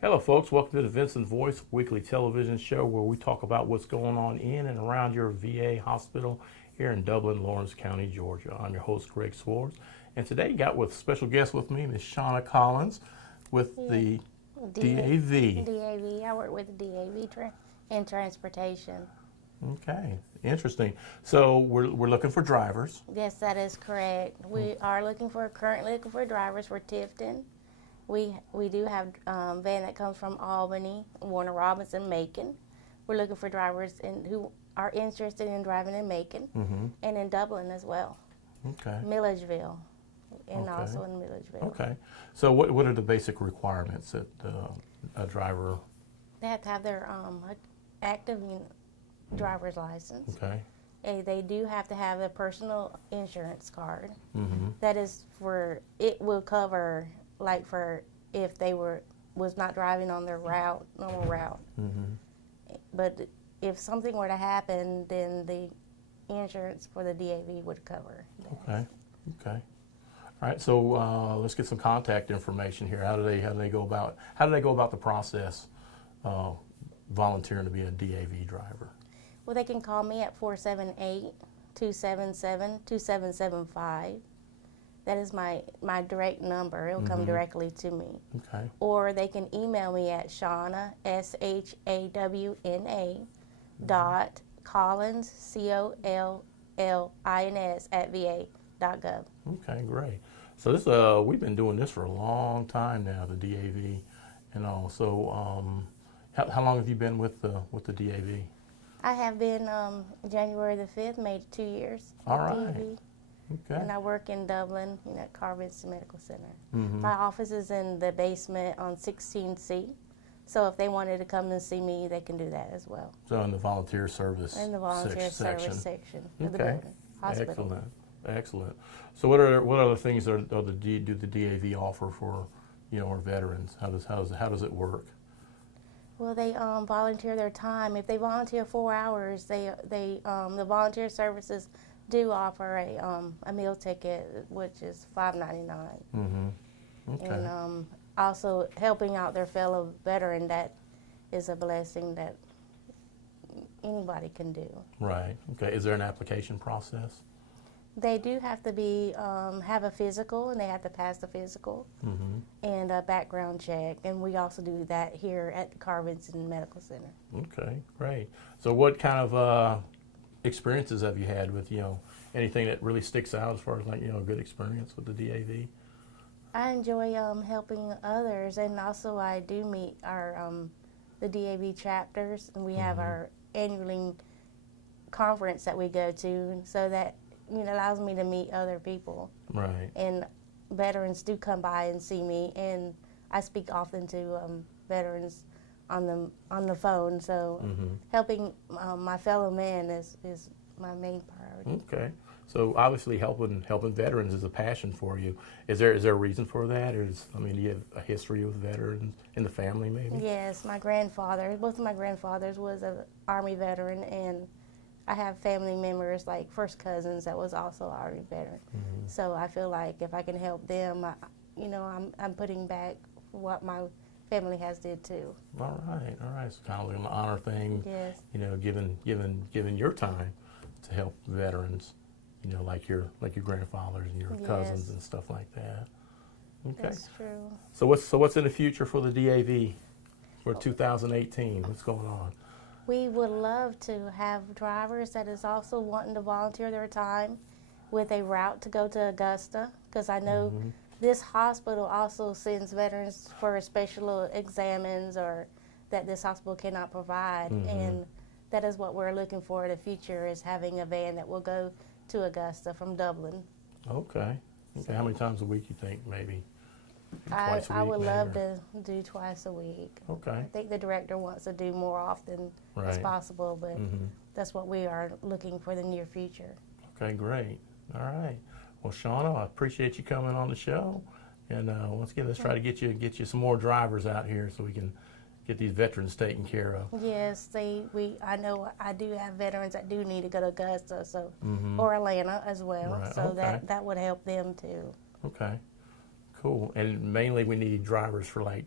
Hello, folks. Welcome to the Vinson Voice weekly television show where we talk about what's going on in and around your VA hospital here in Dublin, Lawrence County, Georgia. I'm your host, Greg Swartz, and today got with special guest with me, Miss Shawna Collins, with the DAV. DAV. I work with the DAV in transportation. Okay, interesting. So we're looking for drivers. Yes, that is correct. We are currently looking for drivers for Tifton. We do have a van that comes from Albany, Warner Robinson, Macon. We're looking for drivers who are interested in driving in Macon and in Dublin as well. Okay. Milledgeville, and also in Milledgeville. Okay. So what are the basic requirements that a driver? They have to have their active driver's license. Okay. They do have to have a personal insurance card. That is it will cover, like, for if they was not driving on their normal route. But if something were to happen, then the insurance for the DAV would cover that. Okay. All right. So let's get some contact information here. How do they go about the process volunteering to be a DAV driver? Well, they can call me at 478-277-2775. That is my direct number. It'll come directly to me. Okay. Or they can email me at Shawna, SHAWNA, .Collins, COLLINS, @VA.gov. Okay, great. So this we've been doing this for a long time now, the DAV, and all. So how long have you been with the DAV? I have been January the 5th, made 2 years. All right. DAV. Okay. And I work in Dublin, at Vinson Medical Center. My office is in the basement on 16C. So if they wanted to come and see me, they can do that as well. So in the volunteer service In the volunteer service section of the building, hospital. Excellent. So what other things do the DAV offer for our veterans? How does it work? Well, they volunteer their time. If they volunteer 4 hours, the volunteer services do offer a meal ticket, which is $5.99. Okay. And also helping out their fellow veteran, that is a blessing that anybody can do. Right. Okay. Is there an application process? They do have to have a physical, and they have to pass the physical and a background check. And we also do that here at the Vinson Medical Center. Okay, great. So what kind of experiences have you had with, anything that really sticks out as far as a good experience with the DAV? I enjoy helping others, and also I do meet the DAV chapters, and we have our annual conference that we go to, so that allows me to meet other people. Right. And veterans do come by and see me, and I speak often to veterans on the phone. So helping my fellow man is my main priority. Okay. So obviously helping veterans is a passion for you. Is there a reason for that? Do you have a history with veterans in the family, maybe? Yes, both of my grandfathers was an Army veteran, and I have family members, like first cousins, that was also Army veteran. So I feel like if I can help them, I'm putting back what my family has did too. All right. So kind of like an honor thing. Yes. Giving your time to help veterans, like your grandfathers and your cousins and stuff like that. Okay. That's true. So what's in the future for the DAV for 2018? What's going on? We would love to have drivers that is also wanting to volunteer their time with a route to go to Augusta, because I know this hospital also sends veterans for special examens or that this hospital cannot provide, and that is what we're looking for in the future, is having a van that will go to Augusta from Dublin. Okay. How many times a week you think, maybe? Twice a week, I would maybe, love to do twice a week. Okay. I think the director wants to do more often as possible, but that's what we are looking for the near future. Okay, great. All right. Well, Shawna, I appreciate you coming on the show, and once again, let's try to get you some more drivers out here so we can get these veterans taken care of. Yes, I know I do have veterans that do need to go to Augusta, so or Atlanta as well. Right. So Okay. that would help them too. Okay. Cool. And mainly we need drivers for like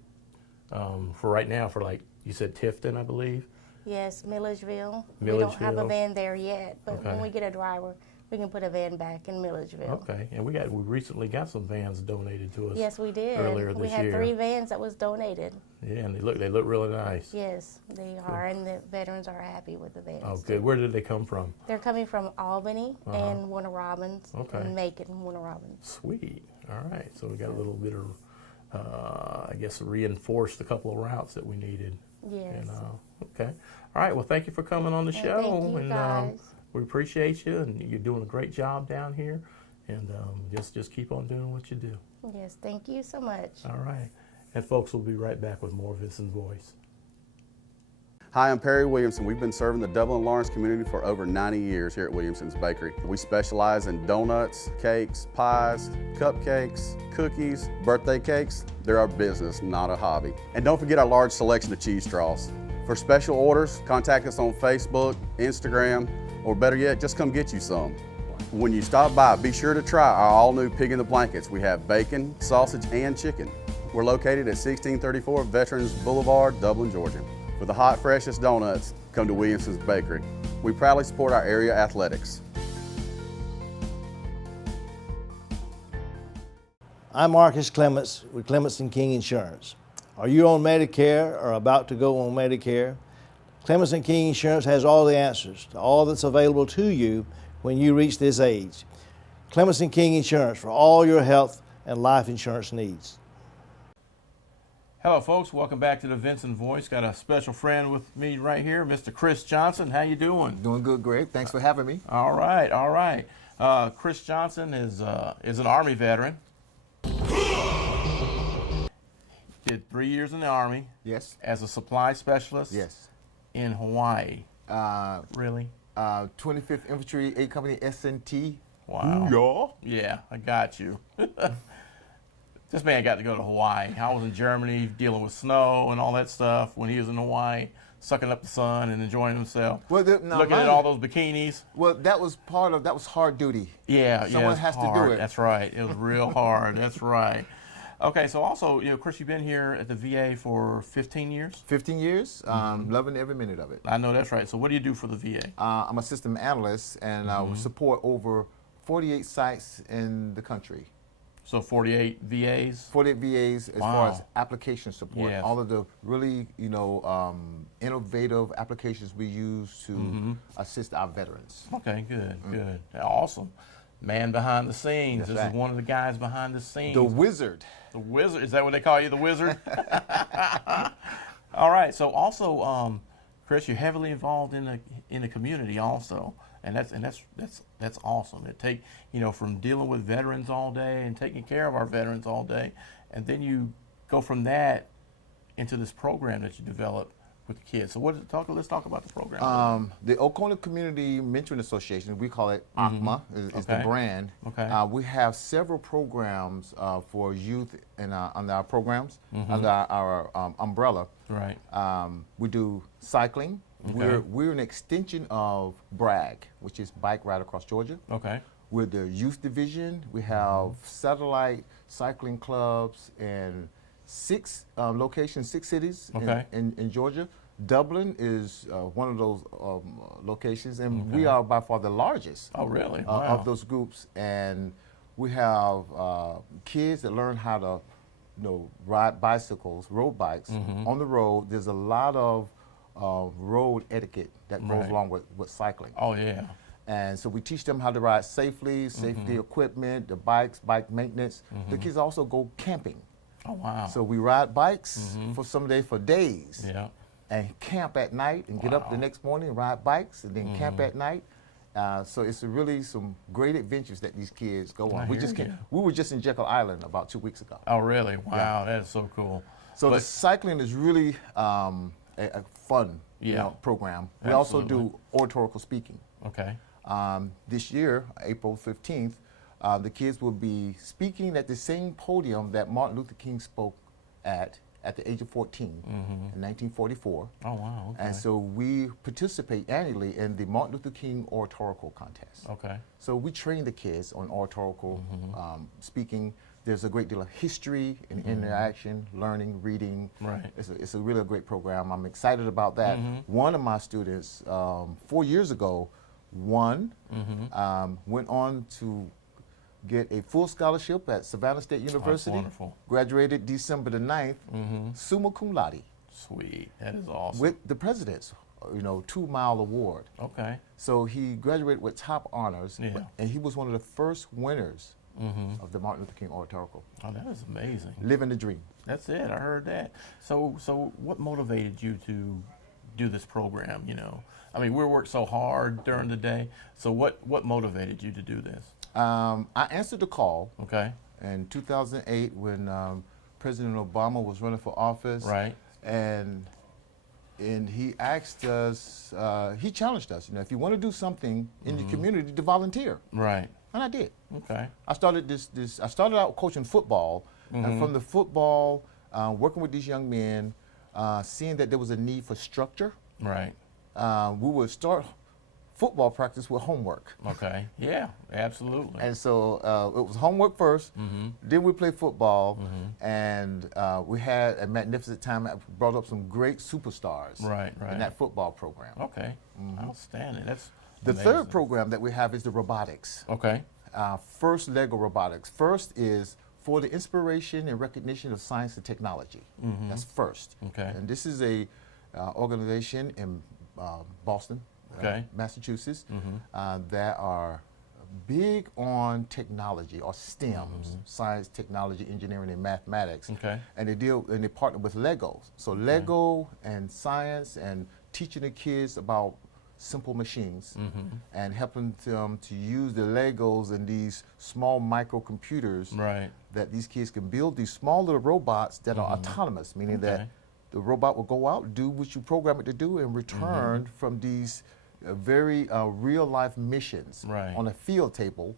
for right now, for like you said, Tifton, I believe. Yes, Milledgeville. We don't have a Milledgeville. van there yet, but Okay. when we get a driver, we can put a van back in Milledgeville. Okay, and we recently got some vans donated to us. Yes, we did. Earlier We this had year. 3 vans that was donated. Yeah, and they look really nice. Yes, they are, and the veterans are happy with the vans. Oh, good. Where did they come from? They're coming from Albany and Warner Robins Okay. and Macon, Warner Robins. Sweet. All right, so we got a little bit of, I guess, reinforced a couple of routes that we needed. Yes. And, okay. All right. Well, thank you for coming on the show. Thank you, guys. We appreciate you, and you're doing a great job down here. And just keep on doing what you do. Yes, thank you so much. All right. And folks, we'll be right back with more Vinson's Voice. Hi, I'm Perry Williamson. We've been serving the Dublin Lawrence community for over 90 years here at Williamson's Bakery. We specialize in donuts, cakes, pies, cupcakes, cookies, birthday cakes. They're our business, not a hobby. And don't forget our large selection of cheese straws. For special orders, contact us on Facebook, Instagram, or better yet, just come get you some. When you stop by, be sure to try our all-new Pig in the Blankets. We have bacon, sausage, and chicken. We're located at 1634 Veterans Boulevard, Dublin, Georgia. For the hot, freshest donuts, come to Williamson's Bakery. We proudly support our area athletics. I'm Marcus Clements with Clements & King Insurance. Are you on Medicare or about to go on Medicare? Clements & King Insurance has all the answers to all that's available to you when you reach this age. Clements & King Insurance for all your health and life insurance needs. Hello, folks. Welcome back to the Vinson Voice. Got a special friend with me right here, Mr. Chris Johnson. How you doing? Doing good, Greg. Thanks for having me. All right, all right. Chris Johnson is an Army veteran. Did 3 years in the Army. Yes. As a supply specialist. Yes. In Hawaii. Really? 25th Infantry 8 Company SNT. Wow. Yeah, I got you. This man got to go to Hawaii. I was in Germany dealing with snow and all that stuff when he was in Hawaii, sucking up the sun and enjoying himself. Well, looking at all those bikinis. Well, that was hard duty. Yeah, Someone it's has to hard. do it. That's right. It was real hard. That's right. Okay, so also, Chris, you've been here at the VA for 15 years? 15 years, loving every minute of it. I know that's right. So what do you do for the VA? I'm a system analyst, and we support over 48 sites in the country. So 48 VAs? 48 VAs as far as application support. Yes. All of the really, innovative applications we use to assist our veterans. Okay, good, good. Awesome. Man behind the scenes. That's This right. is one of the guys behind the scenes. The Wizard. The Wizard. Is that what they call you, the Wizard? All right. So also, Chris, you're heavily involved in the community also, and that's awesome. It take from dealing with veterans all day and taking care of our veterans all day, and then you go from that into this program that you develop with the kids. So let's talk about the program. The Oconee Community Mentoring Association, we call it ACMA, is the Okay. brand. Okay. We have several programs for youth under our programs, under our umbrella. Right. We do cycling. Okay. We're an extension of BRAG, which is Bike Ride Across Georgia. Okay. We're the youth division. We have satellite cycling clubs in 6 locations, 6 cities Okay. in Georgia. Dublin is one of those locations, and we are by far the largest Oh, really? Wow. of those groups. And we have kids that learn how to ride bicycles, road bikes on the road. There's a lot of road etiquette that goes Right. along with cycling. Oh, yeah. And so we teach them how to ride safely, safety equipment, the bikes, bike maintenance. The kids also go camping. Oh, wow. So we ride bikes for days Yeah. and camp at night and get up the next morning and ride bikes and then camp at night. So it's really some great adventures that these kids go on. We were just in Jekyll Island about 2 weeks ago. Oh, really? Wow, that is so cool. So the But- cycling is really a fun program. We also do oratorical speaking. Okay. This year, April 15th, the kids will be speaking at the same podium that Martin Luther King spoke at the age of 14 in 1944. Oh, wow. Okay. And so we participate annually in the Martin Luther King Oratorical Contest. Okay. So we train the kids on oratorical speaking There's a great deal of history and interaction, learning, reading. Right. It's a really great program. I'm excited about that. One of my students, 4 years ago, went on to get a full scholarship at Savannah State University. wonderful. Graduated December the 9th, summa cum laude, Sweet. That is awesome. with the president's 2-mile award. Okay. So he graduated with top honors, Yeah. and he was one of the first winners of the Martin Luther King Oratorical. Oh, that is amazing. Living the dream. That's it. I heard that. So what motivated you to do this program? I mean, we work so hard during the day. So what motivated you to do this? I answered the call Okay. in 2008 when President Obama was running for office. Right. And he asked us, he challenged us, if you want to do something in the community, to volunteer. Right. And I did. Okay. I started I started out coaching football, and from the football, working with these young men, seeing that there was a need for structure, Right. we would start football practice with homework. Okay. Yeah. Absolutely. And so it was homework first, then we played football, and we had a magnificent time. I brought up some great superstars Right. in that football program. Okay. Outstanding. That's The amazing. third program that we have is the robotics. Okay. First Lego Robotics. First is for the inspiration and recognition of science and technology. That's first. Okay. And this is a organization in Boston, Okay. Massachusetts, that are big on technology or STEMs, science, technology, engineering, and mathematics. Okay. And they partner with Legos. So Lego and science and teaching the kids about simple machines and helping them to use the Legos and these small microcomputers Right. that these kids can build these small little robots that are autonomous, meaning Okay. that the robot will go out, do what you program it to do, and return from these very real life missions Right. on a field table,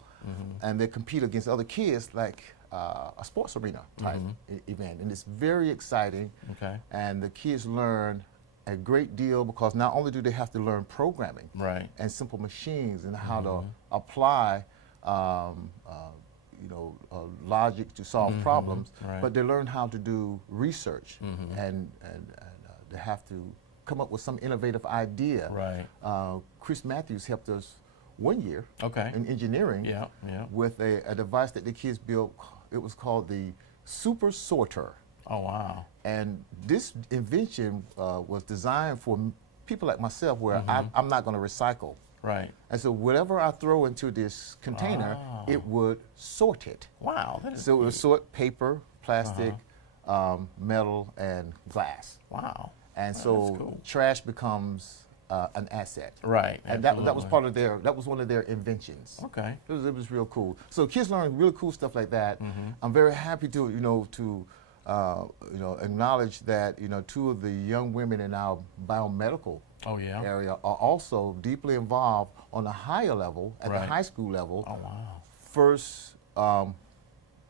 and they compete against other kids like a sports arena type event. And it's very exciting. Okay. And the kids learn a great deal because not only do they have to learn programming Right. and simple machines and how to apply logic to solve problems, Right. but they learn how to do research and they have to come up with some innovative idea. Right. Chris Matthews helped us one year Okay. in engineering Yeah. Yeah. with a device that the kids built. It was called the Super Sorter. Oh, wow. And this invention was designed for people like myself where I'm not going to recycle. Right. And so whatever I throw into this container, it would sort it. Wow. That is So it would sort paper, plastic, metal, and glass. wow. And That's so cool. trash becomes an asset. Right. And that was absolutely. part of that was one of their inventions. Okay. It was real cool. So kids learn really cool stuff like that. I'm very happy to acknowledge that two of the young women in our biomedical Oh, yeah. area are also deeply involved on a higher level at the Right. high school level. Oh, wow. First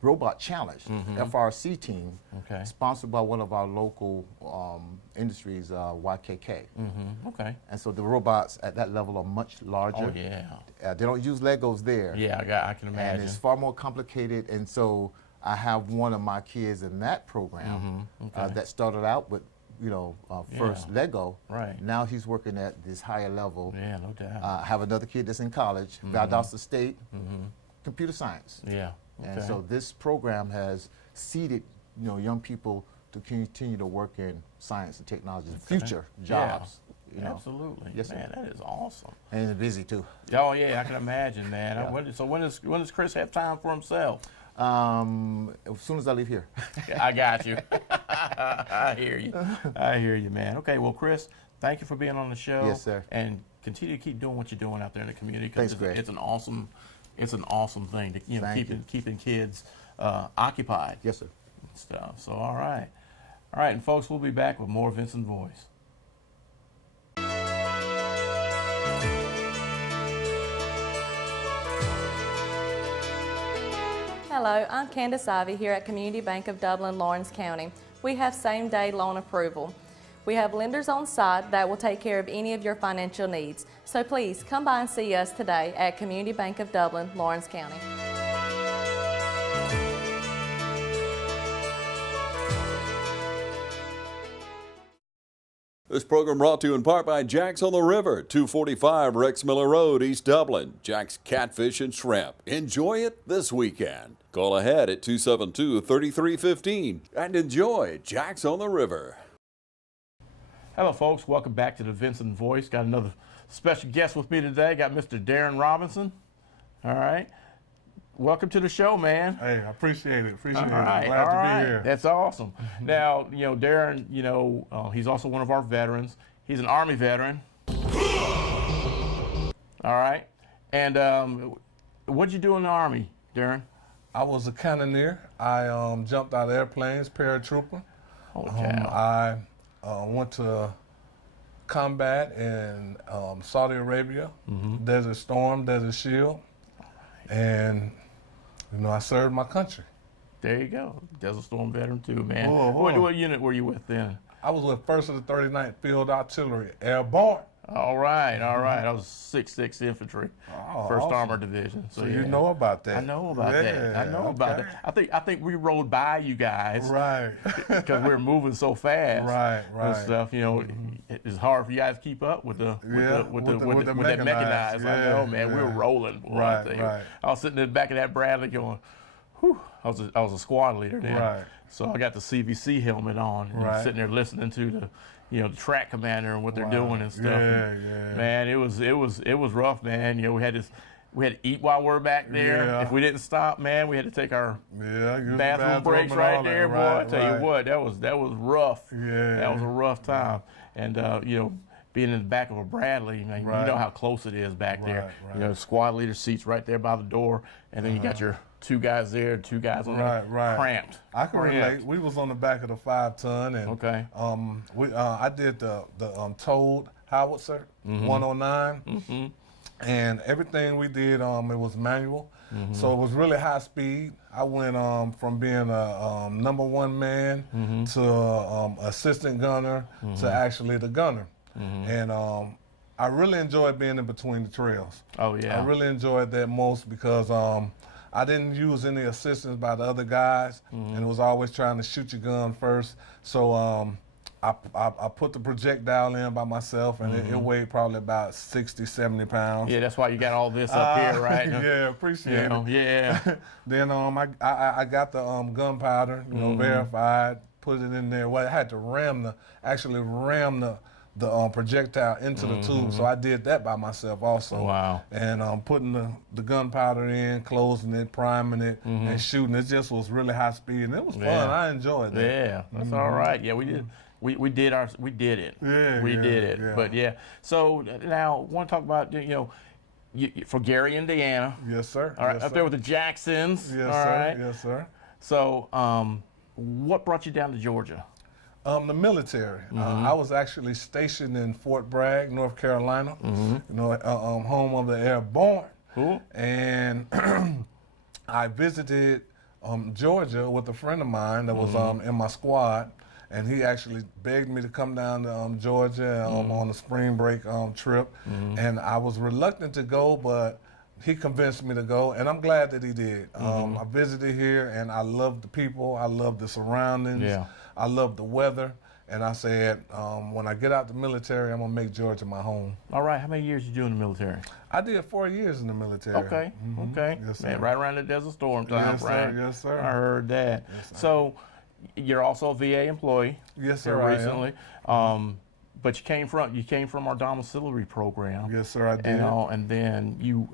robot challenge, FRC team, Okay. sponsored by one of our local industries, YKK. Okay. And so the robots at that level are much larger. Oh, yeah. They don't use Legos there. Yeah, I can And imagine. it's far more complicated. And so I have one of my kids in that program Okay. that started out with, first Yeah. Lego. Right. Now he's working at this higher level. Yeah, no doubt. I have another kid that's in college, Valdosta State, computer science. Yeah. And Okay. so this program has seeded, young people to continue to work in science and technology, future jobs. Yeah, absolutely. Yes, sir. Man, that is awesome. And it's busy too. Oh, yeah, I can imagine, man. Yeah. So when does Chris have time for himself? As soon as I leave here. I got you. I hear you. I hear you, man. Okay, well, Chris, thank you for being on the show. Yes, sir. And continue to keep doing what you're doing out there in the community. 'Cause Thanks, Greg. it's an awesome thing to Thank you. keeping kids occupied Yes, sir. and stuff. So all right, and folks, we'll be back with more Vinson Voice. Hello, I'm Candace Ivy here at Community Bank of Dublin, Lawrence County. We have same-day loan approval. We have lenders on site that will take care of any of your financial needs. So please come by and see us today at Community Bank of Dublin, Lawrence County. This program brought to you in part by Jack's on the River, 245 Rex Miller Road, East Dublin. Jack's Catfish and Shrimp. Enjoy it this weekend. Call ahead at 272-3315 and enjoy Jack's on the River. Hello, folks. Welcome back to the Vinson Voice. Got another special guest with me today. Got Mr. Darrin Robinson. All right. Welcome to the show, man. Hey, I appreciate it. All right, Glad all to right. be here. That's awesome. Now, Darrin, he's also one of our veterans. He's an Army veteran. All right. And what'd you do in the Army, Darrin? I was a cannoneer. I jumped out of airplanes, paratrooper. Oh, cow. I went to combat in Saudi Arabia, Desert Storm, Desert Shield, and I served my country. There you go. Desert Storm veteran too, man. Whoa. What unit were you with then? I was with 1st of the 39th Field Artillery, Airborne. All right. I was 6th Infantry, Oh, 1st awesome. Armored Division. So you know about that. I know about that. I know about okay. that. I think we rode by you guys, Right. because we were moving so fast. Right. And stuff. It's hard for you guys to keep up with that mechanized. I know, man. We were rolling. Boy, I tell you. Right. I was sitting in the back of that Bradley going, whew. I was a squad leader then. Right. So I got the CVC helmet on and Right. sitting there listening to the the track commander and what they're doing and stuff. Yeah. Man, it was rough, man. We had to eat while we're back there. Yeah. If we didn't stop, man, we had to take our Use the bathroom breaks and right all that. there, boy. Right, I tell you what, that was rough. Yeah. That was a rough time. And being in the back of a Bradley, man, Right. you know how close it is back there. Right. Squad leader seats right there by the door, and then you got your 2 guys there, 2 guys on there, cramped. I can relate. We was on the back of the 5-ton, and Okay. I did the towed howitzer 109, and everything we did it was manual, so it was really high speed. I went from being a number 1 man to assistant gunner to actually the gunner, and I really enjoyed being in between the trails. Oh yeah. I really enjoyed that most because I didn't use any assistance by the other guys, and it was always trying to shoot your gun first. So I put the projectile in by myself, and it weighed probably about 60, 70 pounds. Yeah, that's why you got all this up here, right? Yeah, appreciate it. Yeah. Then I got the gunpowder, verified, put it in there. Well, I had to actually ram the projectile into the tube, so I did that by myself also. Wow. And putting the gunpowder in, closing it, priming it, and shooting. It just was really high speed, and it was fun. I enjoyed that. Yeah, that's all right. Yeah, we did. We did it. Yeah, we yeah, did it. yeah. But yeah. So now, I want to talk about for Gary, Indiana. Yes, sir. All right, yes, up sir. there with the Jacksons. Yes, all sir. right. Yes, sir. So, what brought you down to Georgia? The military. I was actually stationed in Fort Bragg, North Carolina. Home of the Airborne. Cool. And I visited Georgia with a friend of mine that was in my squad, and he actually begged me to come down to Georgia on a spring break trip, and I was reluctant to go, but he convinced me to go, and I'm glad that he did. I visited here, and I loved the people. I loved the surroundings. Yeah. I loved the weather, and I said, when I get out the military, I'm gonna make Georgia my home. All right. How many years you do in the military? I did 4 years in the military. Okay. Okay. Yes, sir. Man, right around the Desert Storm time, Yes, sir. right? Yes, sir. I heard that. Yes, sir. So, you're also a VA employee. Yes, sir. Here I am. recently. But you came from our domiciliary program. Yes, sir. I did. And then you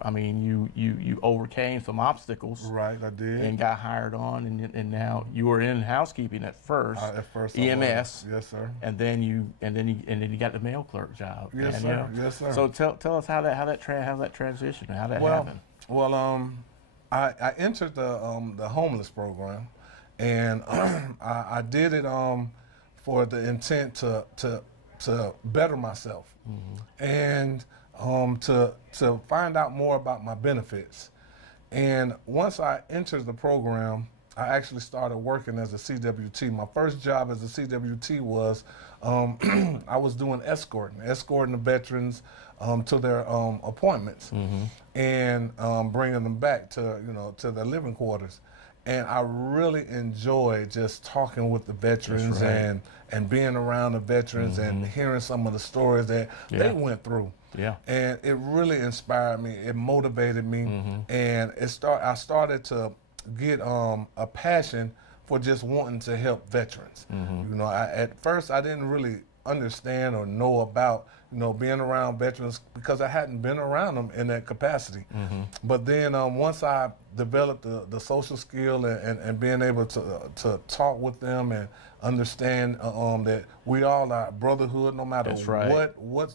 overcame some obstacles. Right, I did. And got hired on, and now you were in housekeeping at first. At first, I EMS. was. Yes, sir. And then you got the mail clerk job. Yes, and, sir. Yes, sir. So tell us how that transition, how that happened. Well, I entered the homeless program, and I did it for the intent to better myself, and to find out more about my benefits. And once I entered the program, I actually started working as a CWT. My first job as a CWT was I was doing escorting the veterans to their appointments, and bringing them back to their living quarters. And I really enjoy just talking with the veterans right. and being around the veterans and hearing some of the stories that they went through. Yeah. And it really inspired me. It motivated me, and I started to get a passion for just wanting to help veterans. You know, at first I didn't really understand or know about, you know, being around veterans because I hadn't been around them in that capacity. But then once I developed the social skill and being able to talk with them and understand that we all are brotherhood no matter That's right. what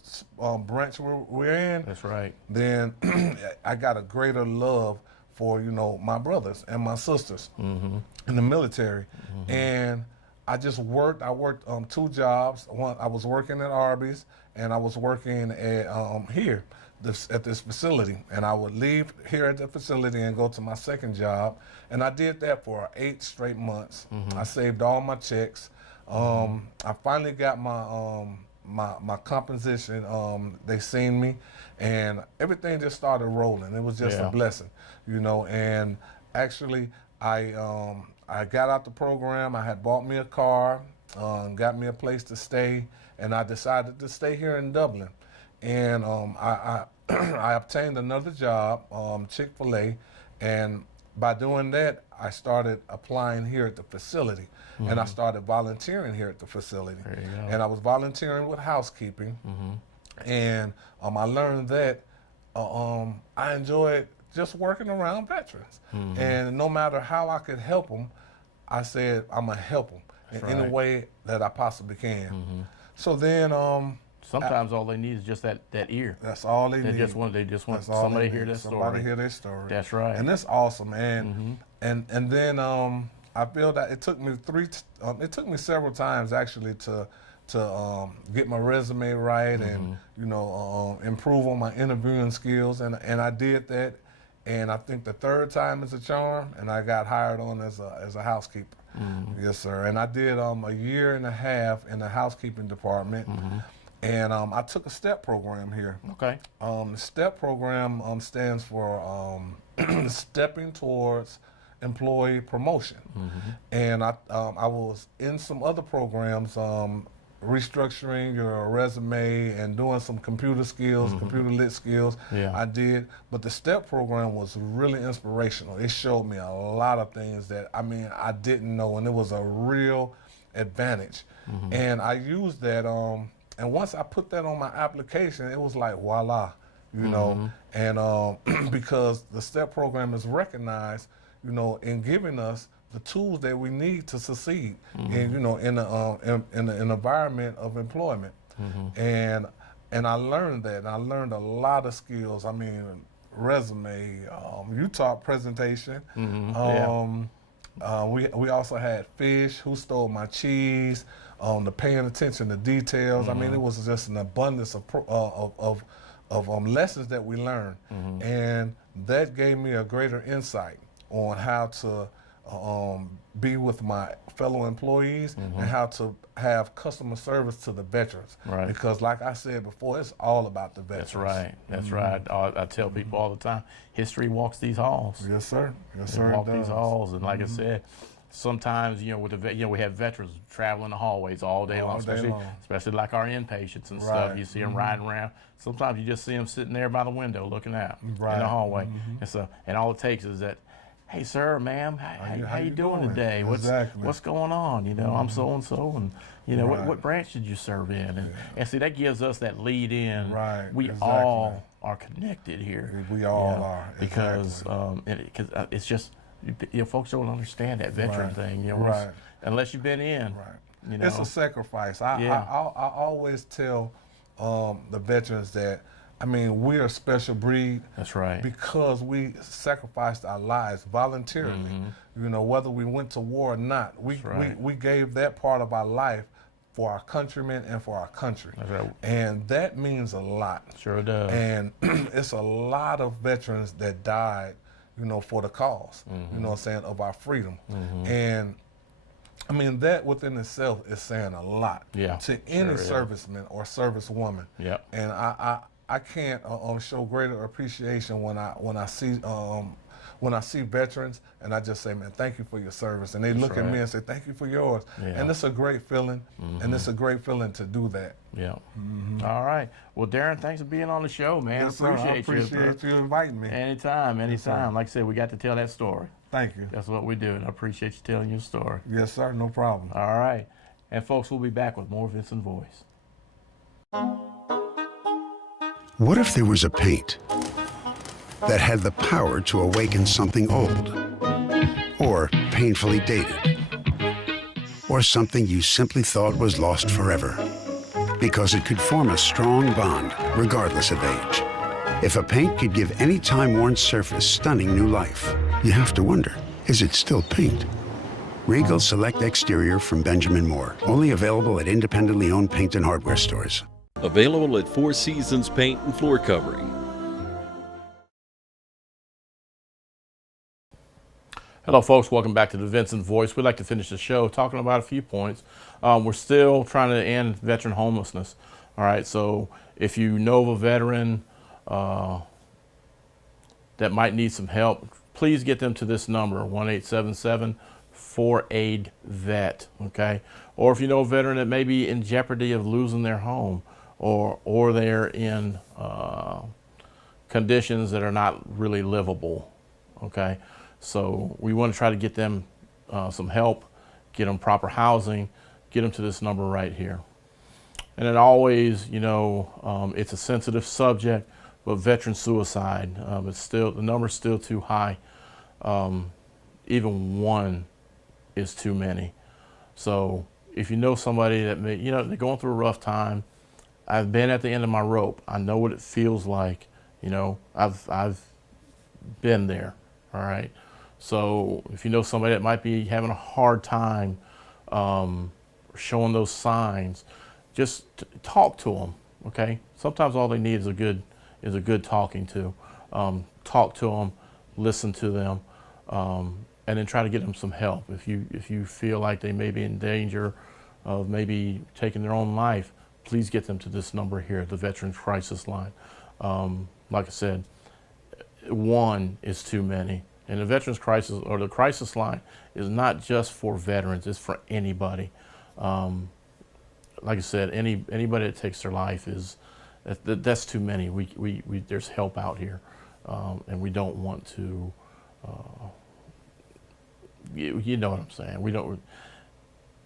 branch we're in. That's right. Then I got a greater love for, you know, my brothers and my sisters in the military. And I just worked. I worked 2 jobs. One, I was working at Arby's, and I was working at here at this facility. And I would leave here at the facility and go to my second job. And I did that for 8 straight months. I saved all my checks. I finally got my compensation. They seen me, and everything just started rolling. It was just a blessing, you know. And actually, I got out the program. I had bought me a car, got me a place to stay, and I decided to stay here in Dublin. And I obtained another job, Chick-fil-A, and by doing that, I started applying here at the facility, and I started volunteering here at the facility. There you go. And I was volunteering with housekeeping, and I learned that I enjoyed just working around veterans. And no matter how I could help them, I said, I'm going to help them in any way that I possibly can. So then sometimes all they need is just that ear. That's all they need. They just want That's all somebody they to hear need. their story. Somebody hear their story. That's right. And that's awesome, man. And then I feel that it took me several times actually to get my resume right and you know improve on my interviewing skills, and I did that. And I think the 3rd time is a charm, and I got hired on as a housekeeper. Yes, sir. And I did a year and a half in the housekeeping department, and I took a STEP program here. Okay. The STEP program stands for Stepping Towards Employee Promotion. And I was in some other programs, restructuring your resume and doing some computer skills, computer lit skills. I did, but the STEP program was really inspirational. It showed me a lot of things that I didn't know, and it was a real advantage. And I used that, and once I put that on my application, it was like voila, you know. And because the STEP program is recognized, you know, in giving us the tools that we need to succeed in, you know, in an environment of employment. And I learned that, and I learned a lot of skills. I mean, resume, you taught presentation. We also had fish, who stole my cheese, the paying attention to details. I mean, it was just an abundance of lessons that we learned, and that gave me a greater insight on how to be with my fellow employees and how to have customer service to the veterans. Right. Because like I said before, it's all about the veterans. That's right. That's right. I tell people all the time, history walks these halls. Yes, sir. Yes, It sir. walk these halls, and like I said, sometimes we have veterans traveling the hallways all day long, especially like our inpatients and stuff. You see them riding around. Sometimes you just see them sitting there by the window looking out in the hallway, and so all it takes is that. Hey, sir, ma'am, how you doing today? What's going on? You know, I'm so and so, and you know, what branch did you serve in? And see, that gives us that lead in. Right. We all are connected here. We all are. Because it's just folks don't understand that veteran thing. You know, unless you've been in. Right. You know, it's a sacrifice. I always tell the veterans that. I mean, we're a special breed. That's right. Because we sacrificed our lives voluntarily. You know, whether we went to war or not, we gave that part of our life for our countrymen and for our country. That's right. And that means a lot. Sure does. And it's a lot of veterans that died, you know, for the cause, you know what I'm saying, of our freedom. And I mean, that within itself is saying a lot to any serviceman or servicewoman. And I can't show greater appreciation when I see when I see veterans and I just say, man, thank you for your service. And they look at me and say, thank you for yours. Yeah. And it's a great feeling. And it's a great feeling to do that. Yeah. All right. Well, Darrin, thanks for being on the show, man. Yes, sir. I appreciate you inviting me. Anytime. Like I said, we got to tell that story. Thank you. That's what we do, and I appreciate you telling your story. Yes, sir. No problem. All right. And folks, we'll be back with more Vinson Voice. What if there was a paint that had the power to awaken something old, or painfully dated, or something you simply thought was lost forever, because it could form a strong bond regardless of age? If a paint could give any time-worn surface stunning new life, you have to wonder, is it still paint? Regal Select Exterior from Benjamin Moore, only available at independently owned paint and hardware stores. Available at Four Seasons Paint and Floor Covering. Hello, folks. Welcome back to the Vinson Voice. We'd like to finish the show talking about a few points. We're still trying to end veteran homelessness. All right. So if you know of a veteran that might need some help, please get them to this number, 1-877-4AID-VET. Okay. Or if you know a veteran that may be in jeopardy of losing their home, or they're in conditions that are not really livable. Okay. So we want to try to get them some help, get them proper housing, get them to this number right here. And then always, you know, it's a sensitive subject, but veteran suicide, it's still, the number's still too high. Even one is too many. So if you know somebody that may, you know, they're going through a rough time, I've been at the end of my rope. I know what it feels like. You know, I've been there. All right. So if you know somebody that might be having a hard time showing those signs, just talk to them. Okay. Sometimes all they need is a good talking to. Talk to them, listen to them, and then try to get them some help. If you feel like they may be in danger of maybe taking their own life, please get them to this number here, the Veterans Crisis Line. Like I said, one is too many. And the Veterans Crisis, or the Crisis Line, is not just for veterans, it's for anybody. Like I said, anybody that takes their life that's too many. There's help out here, and we don't want to, you know what I'm saying.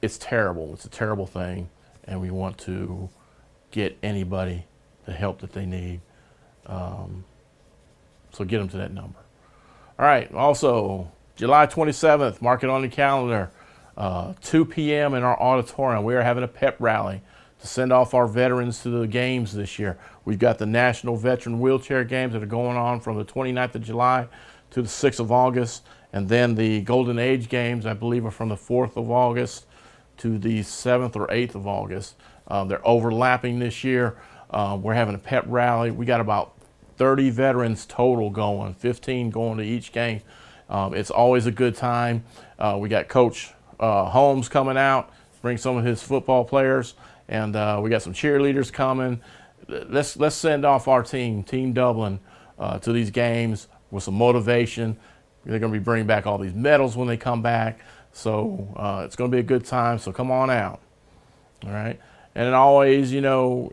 It's terrible, it's a terrible thing, and we want to get anybody the help that they need. So get them to that number. All right, also, July 27th, mark it on the calendar, 2 p.m. in our auditorium. We are having a pep rally to send off our veterans to the games this year. We've got the National Veteran Wheelchair Games that are going on from the 29th of July to the 6th of August. And then the Golden Age Games, I believe, are from the 4th of August to the 7th or 8th of August. They're overlapping this year. We're having a pep rally. We got about 30 veterans total going, 15 going to each game. It's always a good time. We got Coach Holmes coming out, bring some of his football players, and we got some cheerleaders coming. Let's send off our team, Team Dublin, to these games with some motivation. They're going to be bringing back all these medals when they come back. So it's going to be a good time, so come on out. All right? And then always, you know,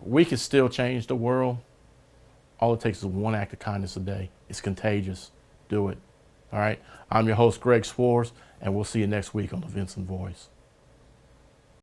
we can still change the world. All it takes is one act of kindness a day. It's contagious. Do it. All right? I'm your host, Greg Swartz, and we'll see you next week on the Vinson Voice.